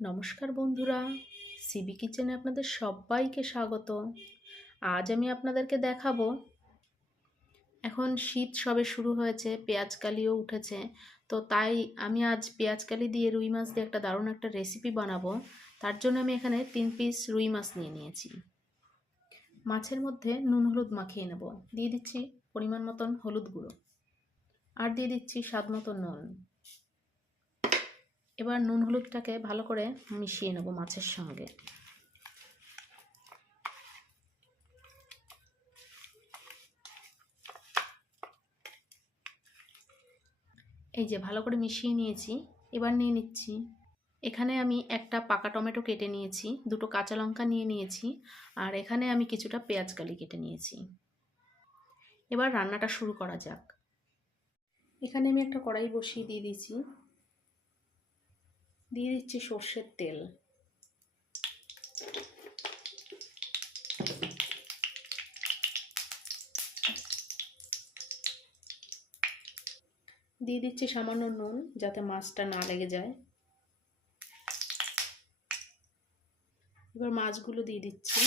নমস্কার বন্ধুরা, সিবি কিচেনে আপনাদের সবাইকে স্বাগত। আজ আমি আপনাদেরকে দেখাবো, এখন শীত সবে শুরু হয়েছে, পেঁয়াজকালিও উঠেছে। তো তাই আমি আজ পেঁয়াজকালি দিয়ে রুই মাছ দিয়ে একটা দারুণ একটা রেসিপি বানাবো। তার জন্য আমি এখানে 3 পিস রুই মাছ নিয়ে নিয়েছি। মাছের মধ্যে নুন হলুদ মাখিয়ে নেব। দিয়ে দিচ্ছি পরিমাণ মতন হলুদ গুঁড়ো, আর দিয়ে দিচ্ছি স্বাদ মতো নুন। এবার নুন হলুদটাকে ভালো করে মিশিয়ে নেব মাছের সঙ্গে। এই যে ভালো করে মিশিয়ে নিয়েছি। এবার নিয়ে নিচ্ছি, এখানে আমি একটা পাকা টমেটো কেটে নিয়েছি, দুটো কাঁচা লঙ্কা নিয়ে নিয়েছি, আর এখানে আমি কিছুটা পেঁয়াজকালি কেটে নিয়েছি। এবার রান্নাটা শুরু করা যাক। এখানে আমি একটা কড়াই বসিয়ে দিয়ে দিচ্ছি সর্ষের তেল। দিয়ে দিচ্ছি সামান্য নুন, যাতে মাছটা না লেগে যায়। এবার মাছগুলো দিয়ে দিচ্ছি।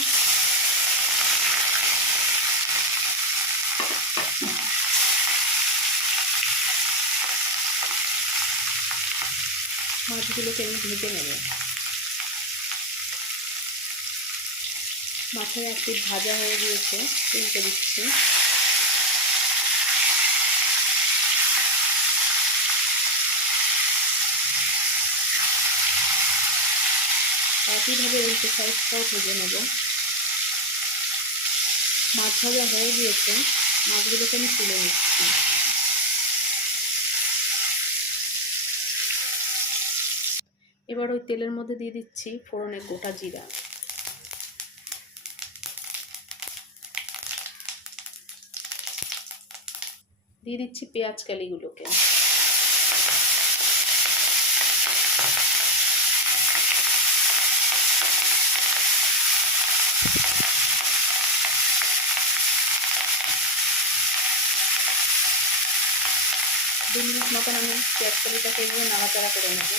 মাছগুলোকে আমি ভেজে নেব। মাছের এক পিঠ ভাজা হয়ে গিয়েছে, উল্টে দিচ্ছি। একইভাবে উল্টে সাইডটাও ভেজে নেব। মাছ ভাজা হয়ে গিয়েছে, মাছগুলোকে আমি তুলে নিচ্ছি। এবার ওই তেলের মধ্যে দিয়ে দিচ্ছি ফোড়নে গোটা জিরা, দিয়ে দিচ্ছি পেঁয়াজ কালিগুলোকে। দু মিনিট মতন আমি পেঁয়াজ কালিটাকে এভাবে নাড়াচাড়া করে নেব।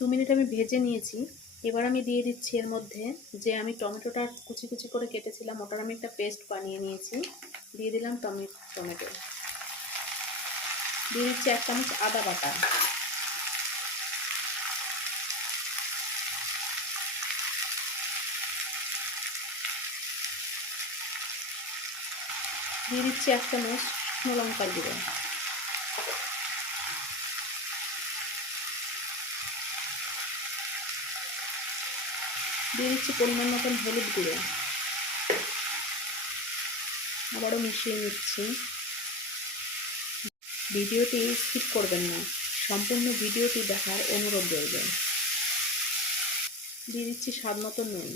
দু মিনিট আমি ভেজে নিয়েছি। এবার আমি দিয়ে দিচ্ছি এর মধ্যে যে আমি টমেটোটা কুচি কুচি করে কেটেছিলাম, ওটার আমি একটা পেস্ট বানিয়ে নিয়েছি। দিয়ে দিলাম টমেটো। দিয়ে দিচ্ছি 1 চামচ আদা বাটা। দিয়ে দিচ্ছি 1 চামচ শুকনো লঙ্কার গুঁড়ো। দিয়ে দিচ্ছি পরিমাণ মতন হলুদ গুঁড়ো। আবারও মিশিয়ে নিচ্ছি। ভিডিওটি স্কিপ করবেন না, সম্পূর্ণ ভিডিওটি দেখার অনুরোধ রইল। দিয়ে দিচ্ছি স্বাদ মতো নুন।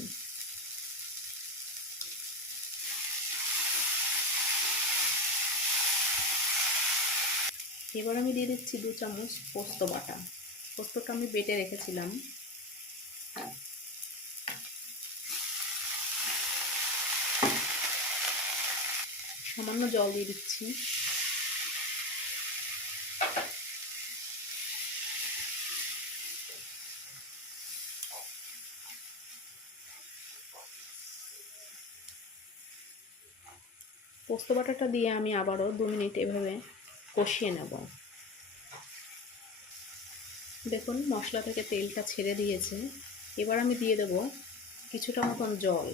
এবার আমি দিয়ে দিচ্ছি 2 চামচ পোস্ত বাটা। পোস্তটা আমি বেটে রেখেছিলাম। সামান্য জল দিয়ে দিচ্ছি। পোস্ত বাটাটা দিয়ে আমি আবারও 2 মিনিট এভাবে কষিয়ে নেব। দেখুন মশলা থেকে তেলটা ছেড়ে দিয়েছে। এবার আমি দিয়ে দেব কিছুটা মতন জল।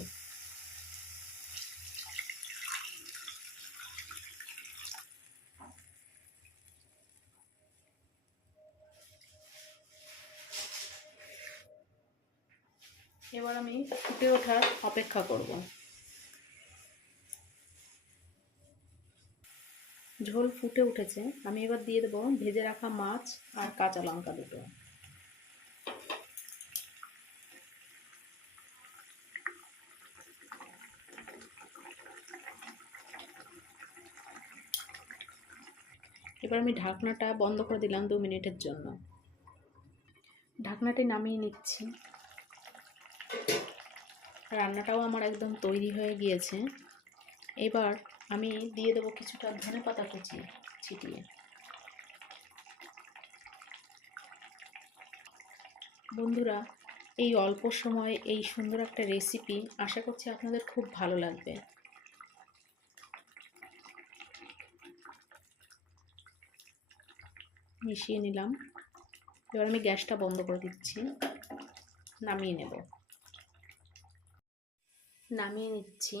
এবার আমি ফুটে ওঠার অপেক্ষা করব। ঝোল ফুটে উঠেছে, আমি এবার দিয়ে দেবো ভেজে রাখা মাছ আর কাঁচা লঙ্কা দুটো। এবার আমি ঢাকনাটা বন্ধ করে দিলাম 2 মিনিটের জন্য। ঢাকনাটি নামিয়ে নিচ্ছি। রান্নাটাও আমার একদম তৈরি হয়ে গিয়েছে। এবার আমি দিয়ে দেবো কিছুটা ধনেপাতা কুচি ছিটিয়ে। বন্ধুরা, এই অল্প সময়ে এই সুন্দর একটা রেসিপি আশা করছি আপনাদের খুব ভালো লাগবে। মিশিয়ে নিলাম। এবার আমি গ্যাসটা বন্ধ করে দিচ্ছি, নামিয়ে নেব। নামিয়ে নিচ্ছি।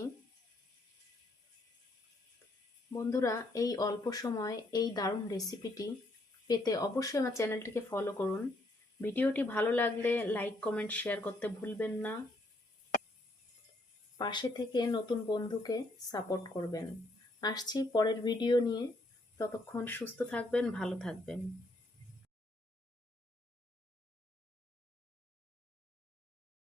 বন্ধুরা, এই অল্প সময় এই দারুণ রেসিপিটি পেতে অবশ্যই আমার চ্যানেলটিকে ফলো করুন। ভিডিওটি ভালো লাগলে লাইক, কমেন্ট, শেয়ার করতে ভুলবেন না। পাশে থেকে নতুন বন্ধুকে সাপোর্ট করবেন। আসছি পরের ভিডিও নিয়ে। ততক্ষণ সুস্থ থাকবেন, ভালো থাকবেন।